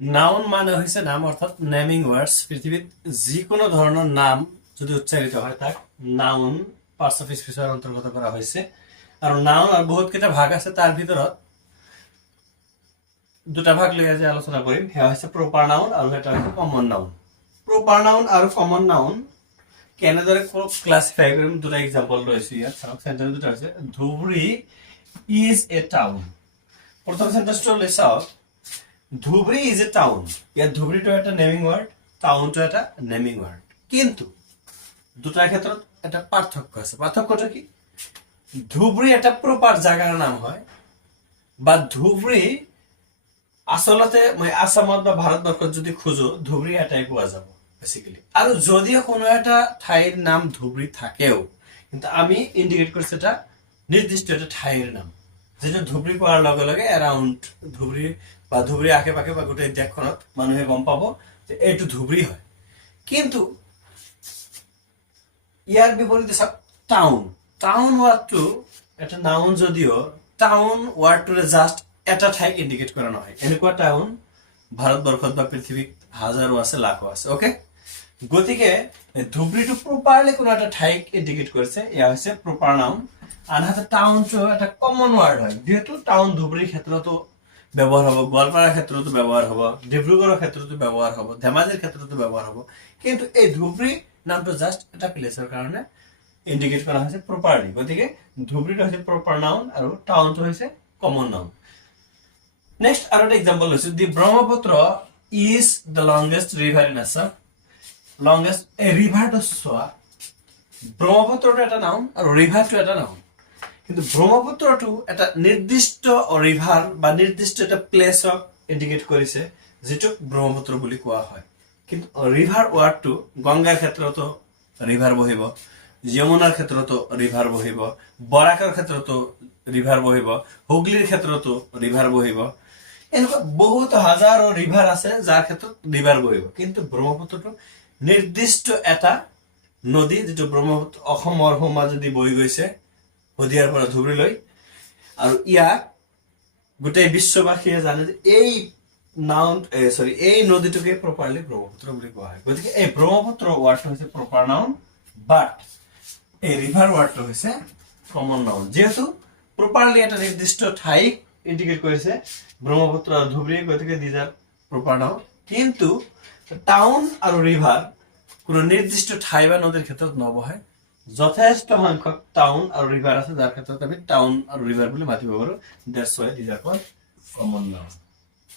Noun মানে হচ্ছে নাম অর্থাৎ নেমিং ওয়ার্ডস। পৃথিবীর যিকোনো ধরনের নাম যদি উচ্চারিত হয় তাক নাউন পার্টস অফ স্পিচের অন্তর্গত করা হয়েছে। আর নাউন আর বহুত কেইটা ভাগ আছে, তার ভিতৰত দুটা ভাগ লৈ আজি আলোচনা কৰিম। সেয়া হৈছে প্ৰপাৰ নাউন আৰু এটা হৈছে কমন নাউন। প্ৰপাৰ নাউন আৰু কমন নাউন কেনেদৰে ক্লাসিফাই কৰিম দুটা এক্সাম্পল লৈছো ইয়াত। চাওক, সেন্টেন্স দুটা হৈছে ধুবুৰী ইজ এ টাউন। প্ৰথম সেন্টেন্সটো লৈ চাওক, ধুবুৰী ইজ এ টাউন। ইয়াত ধুবুৰীটো এটা নেমিং ওয়াৰ্ড, টাউনটো এটা নেমিং ওয়াৰ্ড, কিন্তু দুটাৰ ক্ষেত্ৰত এটা পাৰ্থক্য আছে। পাৰ্থক্যটো কি? ধুবুৰী এটা প্ৰপাৰ জাগাৰ নাম হয়, বা ধুবুৰী আসলতে মই আসামত বা ভাৰতবৰ্ষত যদি খোঁজো ধুবুৰী এটাই পোৱা যাব বেসিক্যালি। আৰু যদিও কোনো এটা ঠাইৰ নাম ধুবুৰী থাকেও, কিন্তু আমি ইন্ডিকেট কৰিছো এটা নিৰ্দিষ্ট এটা ঠাইৰ নাম, যেটা ধুবুৰী পোৱাৰ লগে লগে এৰাউণ্ড ধুবুৰী বা ধুবুৰী আশে পাশে বা গোটেই দেশখনত মানুহে গম পাব যে এইটো ধুবুৰী হয়। কিন্তু ইয়াৰ বিপৰীতে চাওক, টাউন। টাউন ওয়াৰ্ডটো এটা নাউন, যদিও টাউন ওয়াৰ্ডটোৰে জাস্ট এটা ঠাইক ইন্ডিকেট কৰা নহয়। এনেকুৱা টাউন ভাৰতবৰ্ষত বা পৃথিৱীত হাজাৰো আছে, লাখো আছে। ওকে, গতিকে ধুবুৰীটো প্ৰপাৰলি কোনো এটা ঠাইক ইন্ডিকেট কৰিছে, এয়া হৈছে প্ৰপাৰ নাউন। আনহাতে টাউনটো এটা কমন ওয়াৰ্ড হয়, যেহেতু টাউন ধুবুৰীৰ ক্ষেত্ৰতো ব্যবহাৰ হব, গোৱালপাৰাৰ ক্ষেত্ৰতো ব্যবহাৰ হব, ডিব্ৰুগড়ৰ ক্ষেত্ৰতো ব্যবহাৰ হব, ধেমাজিৰ ক্ষেত্ৰতো ব্যবহাৰ হব। কিন্তু এই ধুবুৰী নামটো জাস্ট এটা প্লেসৰ কাৰণে ইন্ডিকেট কৰা হৈছে প্ৰপাৰলি। গতিকে ধুবুৰীটো হৈছে প্ৰপাৰ নাউন আৰু টাউনটো হৈছে কমন নাউন। নেক্সট আৰু এটা এক্সাম্পল লৈছো, the Brahmaputra is the longest river in Assam. Longest এই ৰিভাৰটো চোৱা, ব্ৰহ্মপুত্ৰটো এটা নাউন আৰু ৰিভাৰটো এটা নাউন, কিন্তু ব্ৰহ্মপুত্ৰটো এটা নিৰ্দিষ্ট ৰিভাৰ বা নিৰ্দিষ্ট এটা প্লেসক ইন্ডিকেট কৰিছে, যেটোক ব্ৰহ্মপুত্ৰ বুলি কোৱা হয়। কিন্তু ৰিভাৰ ওয়াৰ্ডটো গংগাৰ ক্ষেত্ৰতো ৰিভাৰ বহিব, যমুনাৰ ক্ষেত্ৰতো ৰিভাৰ বহিব, বৰাকৰ ক্ষেত্ৰতো ৰিভাৰ বহিব, হুগলিৰ ক্ষেত্ৰতো ৰিভাৰ বহিব। এনেকুৱা বহুত হাজাৰো ৰিভাৰ আছে যাৰ ক্ষেত্ৰত ৰিভাৰ বহিব, কিন্তু ব্ৰহ্মপুত্ৰটো নিৰ্দিষ্ট এটা নদী, যেটো ব্ৰহ্মপুত্ৰ অসমৰ মাজেদি বৈ গৈছে শদিয়াৰ পৰা ধুবুৰীলৈ। আৰু ইয়াক গোটেই বিশ্ববাসীয়ে জানে যে এই নাউন এই নদীটোকে প্ৰপাৰলি ব্ৰহ্মপুত্ৰ বুলি কোৱা হয়। গতিকে এই ব্ৰহ্মপুত্ৰ ওয়াৰ্ডটো হৈছে প্ৰপাৰ নাউন, বাট এই ৰিভাৰ ওয়াৰ্ডটো হৈছে কমন নাউন, যেহেতু প্ৰপাৰলি এটা নিৰ্দিষ্ট ঠাইক ইন্ডিকেট কৰিছে ব্ৰহ্মপুত্ৰ আৰু ধুবুৰী, গতিকে দিজ আৰ প্ৰপাৰ নাউন। কিন্তু টাউন আৰু ৰিভাৰ কোনো নিৰ্দিষ্ট ঠাই বা নদীৰ ক্ষেত্ৰত নবহায়। যথেষ্ট সংখ্যক টাউন আৰু ৰিভাৰ আছে যাৰ ক্ষেত্ৰত আমি টাউন আৰু ৰিভাৰ বুলি মাতিব পাৰো। That's why these are cold common noun.